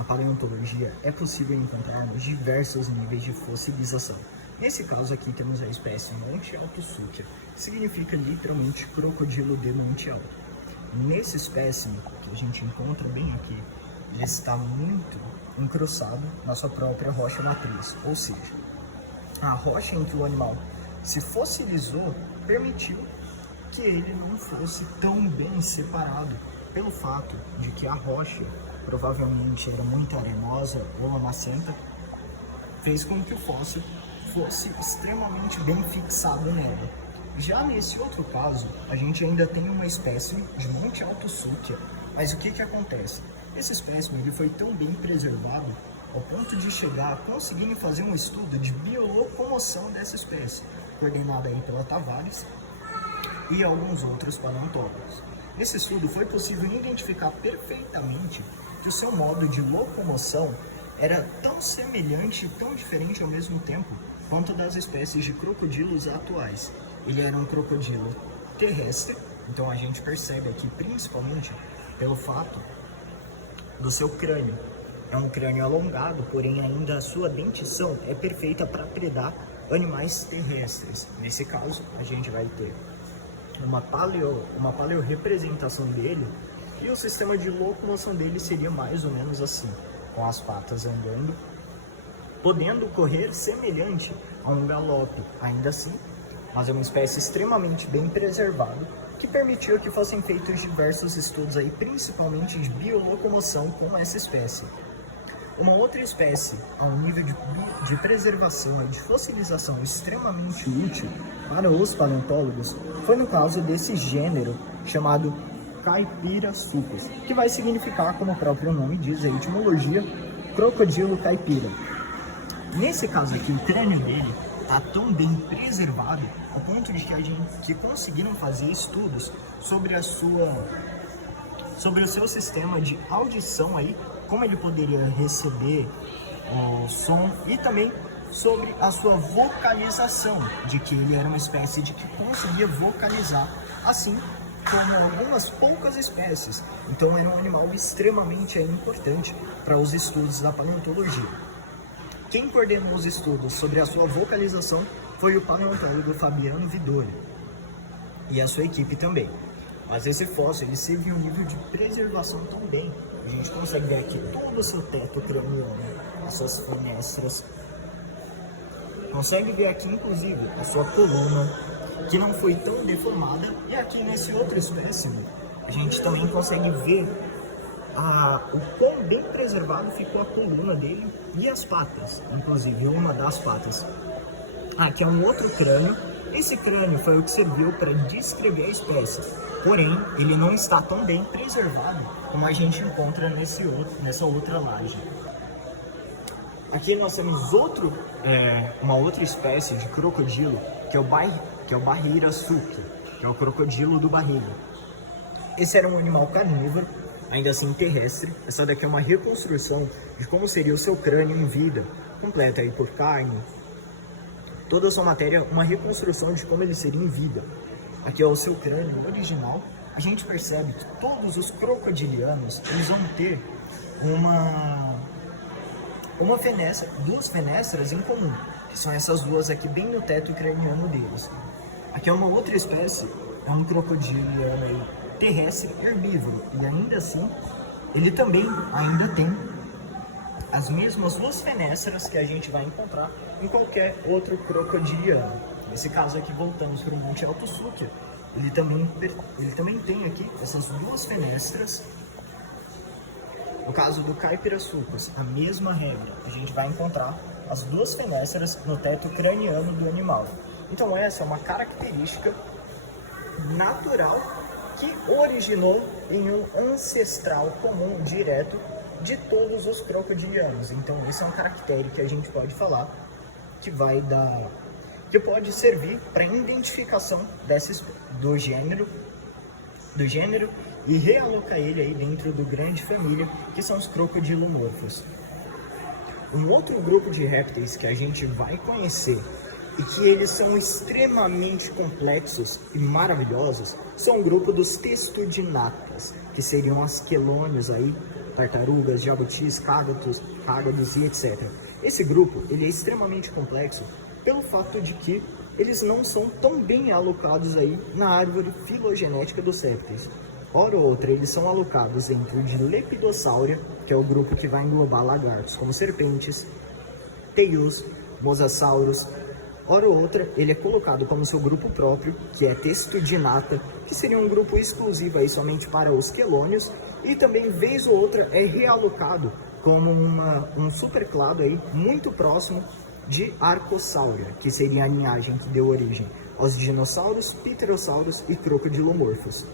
na paleontologia é possível encontrarmos diversos níveis de fossilização. Nesse caso aqui temos a espécie Monte Alto Suquia, que significa literalmente crocodilo de Monte Alto. Nesse espécime, que a gente encontra bem aqui, ele está muito encrustado na sua própria rocha matriz, ou seja, a rocha em que o animal se fossilizou permitiu que ele não fosse tão bem separado, pelo fato de que a rocha provavelmente era muito arenosa ou lamacenta, fez com que o fóssil fosse extremamente bem fixado nela. Já nesse outro caso, a gente ainda tem uma espécie de Monte Alto Suquia, mas o que acontece? Esse espécime ele foi tão bem preservado ao ponto de chegar a conseguir fazer um estudo de biolocomoção dessa espécie, coordenado aí pela Tavares e alguns outros paleontólogos. Nesse estudo foi possível identificar perfeitamente que o seu modo de locomoção era tão semelhante e tão diferente ao mesmo tempo quanto das espécies de crocodilos atuais. Ele era um crocodilo terrestre, então a gente percebe aqui principalmente pelo fato do seu crânio. É um crânio alongado, porém ainda a sua dentição é perfeita para predar animais terrestres. Nesse caso, a gente vai ter uma paleorrepresentação dele, e o sistema de locomoção dele seria mais ou menos assim, com as patas andando, podendo correr semelhante a um galope, ainda assim, mas é uma espécie extremamente bem preservada, que permitiu que fossem feitos diversos estudos aí, principalmente de biolocomoção com essa espécie. Uma outra espécie, a um nível de preservação e de fossilização extremamente útil para os paleontólogos, foi no caso desse gênero chamado Caipirasucus, que vai significar, como o próprio nome diz, a etimologia, crocodilo caipira. Nesse caso aqui, o crânio dele está tão bem preservado, ao ponto de que conseguiram fazer estudos sobre o seu sistema de audição aí, como ele poderia receber o som, e também sobre a sua vocalização, de que ele era uma espécie de que conseguia vocalizar, assim como algumas poucas espécies. Então era um animal extremamente importante para os estudos da paleontologia. Quem coordenou os estudos sobre a sua vocalização foi o paleontólogo Fabiano Vidori e a sua equipe também. Mas esse fóssil ele teve um nível de preservação tão bem. A gente consegue ver aqui todo o seu teto craniano, as suas fenestras. Consegue ver aqui, inclusive, a sua coluna, que não foi tão deformada. E aqui nesse outro espécime, a gente também consegue ver o quão bem preservado ficou a coluna dele e as patas, inclusive uma das patas. Aqui é um outro crânio. Esse crânio foi o que serviu para descrever a espécie, porém ele não está tão bem preservado como a gente encontra nessa outra laje. Aqui nós temos uma outra espécie de crocodilo, que é o Bahirasuquia, que é o crocodilo do barriga. Esse era um animal carnívoro, ainda assim terrestre. Essa daqui é uma reconstrução de como seria o seu crânio em vida, completa aí por carne, toda a sua matéria, uma reconstrução de como ele seria em vida. Aqui é o seu crânio original. A gente percebe que todos os crocodilianos eles vão ter duas fenestras em comum, que são essas duas aqui bem no teto craniano deles. Aqui é uma outra espécie, é um crocodiliano terrestre herbívoro, e ainda assim ele também ainda tem as mesmas duas fenestras que a gente vai encontrar em qualquer outro crocodiliano. Nesse caso aqui, voltamos para o Monte Alto Suquia, ele também tem aqui essas duas fenestras. No caso do Caipirasucus, a mesma regra, a gente vai encontrar as duas fenestras no teto craniano do animal. Então essa é uma característica natural que originou em um ancestral comum direto de todos os crocodilianos. Então esse é um caractere que a gente pode falar que pode servir para identificação do gênero e realocar ele aí dentro do grande família que são os crocodilomorfos. Um outro grupo de répteis que a gente vai conhecer e que eles são extremamente complexos e maravilhosos são o grupo dos testudinatas, que seriam as quelônios aí tartarugas, jabutis, cágados e etc. Esse grupo ele é extremamente complexo pelo fato de que eles não são tão bem alocados aí na árvore filogenética dos répteis. Hora ou outra, eles são alocados dentro de Lepidossauria, que é o grupo que vai englobar lagartos como serpentes, teius, mosassauros. Hora ou outra, ele é colocado como seu grupo próprio, que é Testudinata, que seria um grupo exclusivo aí somente para os quelônios, e também, vez ou outra, é realocado como um superclado aí muito próximo de Arcosaura, que seria a linhagem que deu origem aos dinossauros, pterossauros e crocodilomorfos.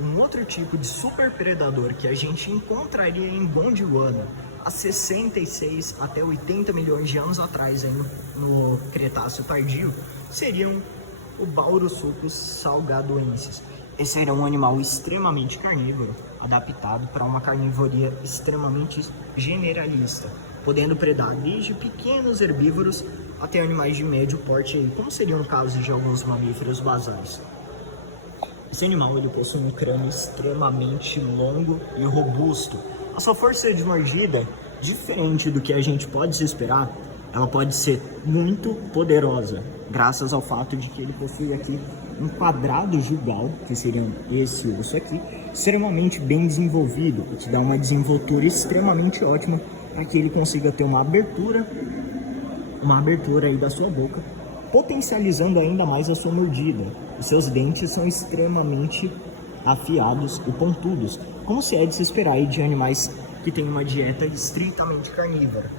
Um outro tipo de superpredador que a gente encontraria em Gondwana há 66 até 80 milhões de anos atrás, aí no Cretáceo tardio, seriam o Baurossucus salgadoensis. Esse era um animal extremamente carnívoro, adaptado para uma carnivoria extremamente generalista, podendo predar desde pequenos herbívoros até animais de médio porte, aí, como seria o caso de alguns mamíferos basais. Esse animal ele possui um crânio extremamente longo e robusto. A sua força de mordida, diferente do que a gente pode se esperar, ela pode ser muito poderosa, graças ao fato de que ele possui aqui um quadrado jugal, que seria esse osso aqui, extremamente bem desenvolvido, e que dá uma desenvoltura extremamente ótima para que ele consiga ter uma abertura aí da sua boca, potencializando ainda mais a sua mordida. Os seus dentes são extremamente afiados e pontudos, como se é de se esperar aí de animais que têm uma dieta estritamente carnívora.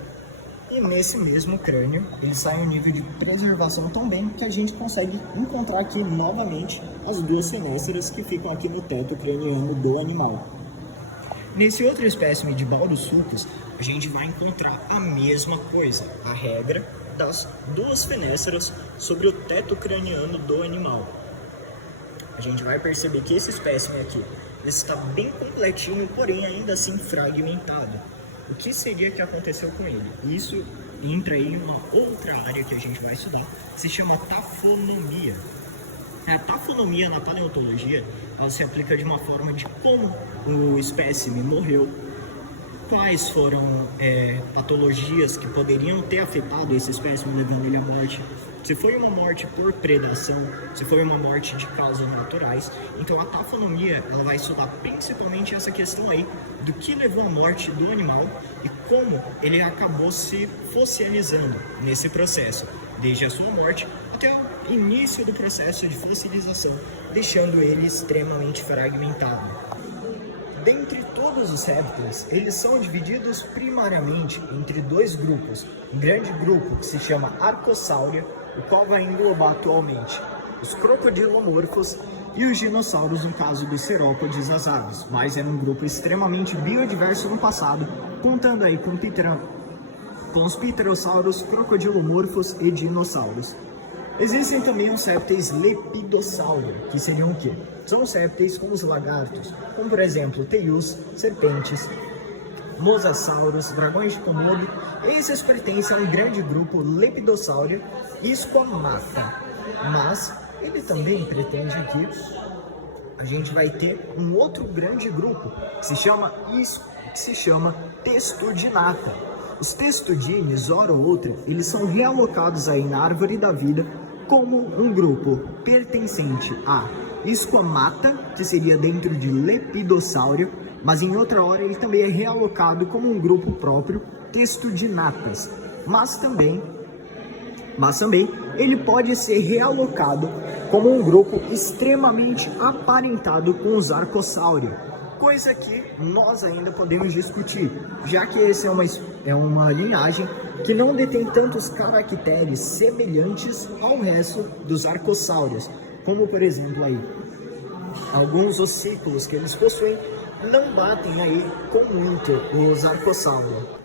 E nesse mesmo crânio, ele sai em um nível de preservação tão bem que a gente consegue encontrar aqui novamente as duas fenéstras que ficam aqui no teto craniano do animal. Nesse outro espécime de Baurossucus, a gente vai encontrar a mesma coisa, a regra das duas fenéstras sobre o teto craniano do animal. A gente vai perceber que esse espécime aqui está bem completinho, porém ainda assim fragmentado. O que seria que aconteceu com ele? Isso entra aí em uma outra área que a gente vai estudar, que se chama tafonomia. A tafonomia na paleontologia, ela se aplica de uma forma de como o espécime morreu, quais foram patologias que poderiam ter afetado esse espécime, levando ele à morte, se foi uma morte por predação, se foi uma morte de causas naturais. Então a tafonomia ela vai estudar principalmente essa questão aí do que levou à morte do animal e como ele acabou se fossiilizando nesse processo, desde a sua morte até o início do processo de fossilização, deixando ele extremamente fragmentado. Dentre todos os répteis, eles são divididos primariamente entre dois grupos. Um grande grupo que se chama Arcosauria, o qual vai englobar atualmente os crocodilomorfos e os dinossauros no caso dos serópodes, as aves, mas era um grupo extremamente biodiverso no passado, contando aí com os pterossauros, crocodilomorfos e dinossauros. Existem também os répteis Lepidossauria, que seriam o quê? São os répteis como os lagartos, como por exemplo teius, serpentes, mosassauros, dragões de Komodo. Esses pertencem a um grande grupo Lepidossauria e Squamata, mas ele também pretende aqui a gente vai ter um outro grande grupo que se chama Testudinata. Os testudines, hora ou outra, eles são realocados aí na árvore da vida como um grupo pertencente a Squamata, que seria dentro de Lepidossauria, mas em outra hora ele também é realocado como um grupo próprio, Testudinatas. Mas também ele pode ser realocado como um grupo extremamente aparentado com os Arcosauria, coisa que nós ainda podemos discutir, já que esse é uma linhagem que não detém tantos caracteres semelhantes ao resto dos Arcosaurios, como por exemplo aí, alguns ossículos que eles possuem não batem aí com muito os Arcosauria.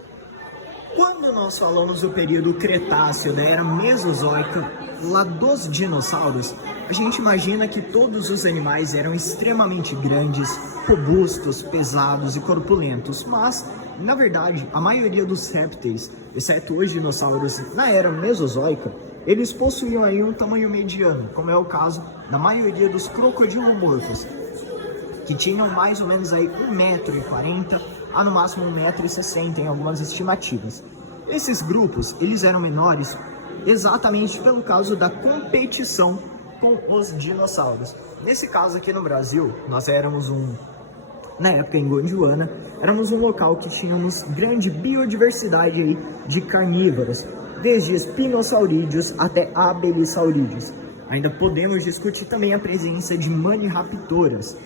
Quando nós falamos do período Cretáceo, da era Mesozoica, lá dos dinossauros, a gente imagina que todos os animais eram extremamente grandes, robustos, pesados e corpulentos, mas, na verdade, a maioria dos répteis, exceto os dinossauros na era Mesozoica, eles possuíam aí um tamanho mediano, como é o caso da maioria dos crocodilomorfos, que tinham mais ou menos aí 1,40 m a no máximo 1,60 m em algumas estimativas. Esses grupos, eles eram menores exatamente pelo caso da competição com os dinossauros. Nesse caso aqui no Brasil, nós éramos na época em Gondwana, éramos um local que tínhamos grande biodiversidade aí de carnívoros, desde espinosaurídeos até abelissaurídeos. Ainda podemos discutir também a presença de maniraptores,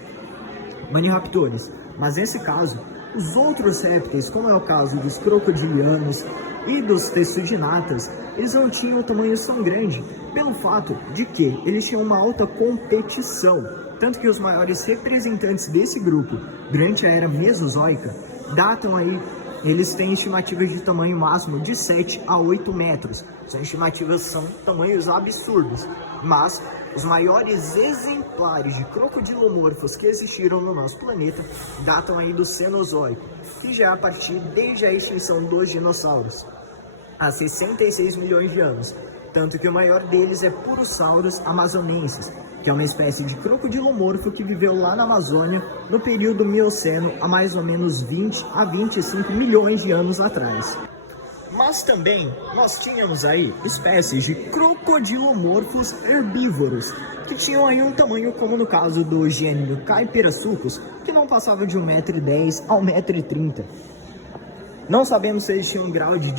mas nesse caso, os outros répteis, como é o caso dos crocodilianos e dos texuginatas, eles não tinham tamanho tão grande, pelo fato de que eles tinham uma alta competição, tanto que os maiores representantes desse grupo, durante a era Mesozoica, datam aí, eles têm estimativas de tamanho máximo de 7 a 8 metros. São estimativas, são tamanhos absurdos, mas os maiores exemplares de crocodilomorfos que existiram no nosso planeta datam aí do Cenozoico, que já é a partir desde a extinção dos dinossauros, há 66 milhões de anos. Tanto que o maior deles é Purosaurus amazonensis, que é uma espécie de crocodilomorfo que viveu lá na Amazônia no período Mioceno, há mais ou menos 20 a 25 milhões de anos atrás. Mas também nós tínhamos aí espécies de crocodilomorfos herbívoros, que tinham aí um tamanho como no caso do gênero Caipirasuchus, que não passava de 1,10 m a 1,30 m. Não sabemos se eles tinham um grau de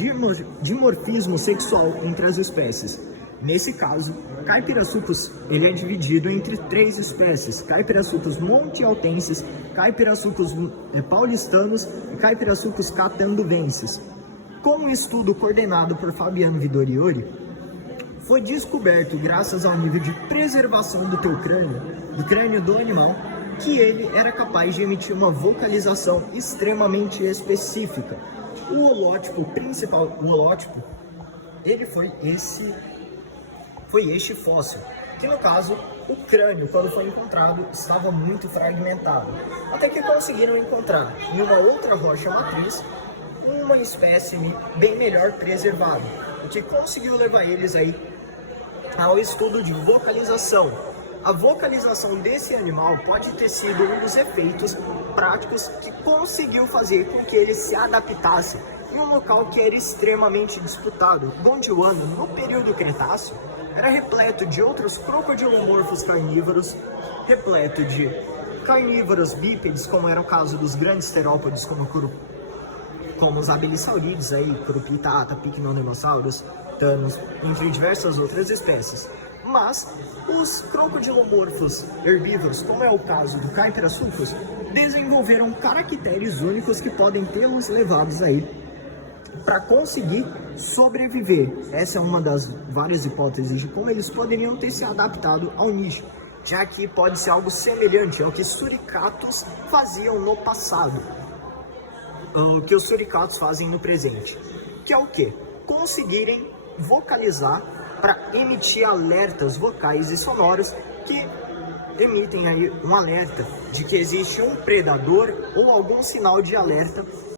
dimorfismo sexual entre as espécies. Nesse caso, Caipirasuchus ele é dividido entre 3 espécies: Caipirasuchus montialtensis, Caipirasuchus paulistanus e Caipirasuchus catanduvensis. Com um estudo coordenado por Fabiano Vidoriori, foi descoberto, graças ao nível de preservação do crânio do animal, que ele era capaz de emitir uma vocalização extremamente específica. O holótipo principal, ele foi este fóssil, que no caso, o crânio, quando foi encontrado, estava muito fragmentado, até que conseguiram encontrar em uma outra rocha matriz uma espécime bem melhor preservada, o que conseguiu levar eles aí ao estudo de vocalização. A vocalização desse animal pode ter sido um dos efeitos práticos que conseguiu fazer com que ele se adaptasse em um local que era extremamente disputado. Gondwana, no período Cretáceo, era repleto de outros crocodilomorfos carnívoros, repleto de carnívoros bípedes, como era o caso dos grandes terópodes, como os abelissaurídeos, Curupita, Pycnodinosaurus, Thanos, entre diversas outras espécies. Mas os crocodilomorfos herbívoros, como é o caso do Caipirasuchus, desenvolveram caracteres únicos que podem tê-los levados aí para conseguir sobreviver. Essa é uma das várias hipóteses de como eles poderiam ter se adaptado ao nicho, já que pode ser algo semelhante ao que suricatos faziam no passado, o que os suricatos fazem no presente, que é o quê? Conseguirem vocalizar para emitir alertas vocais e sonoros que emitem aí um alerta de que existe um predador ou algum sinal de alerta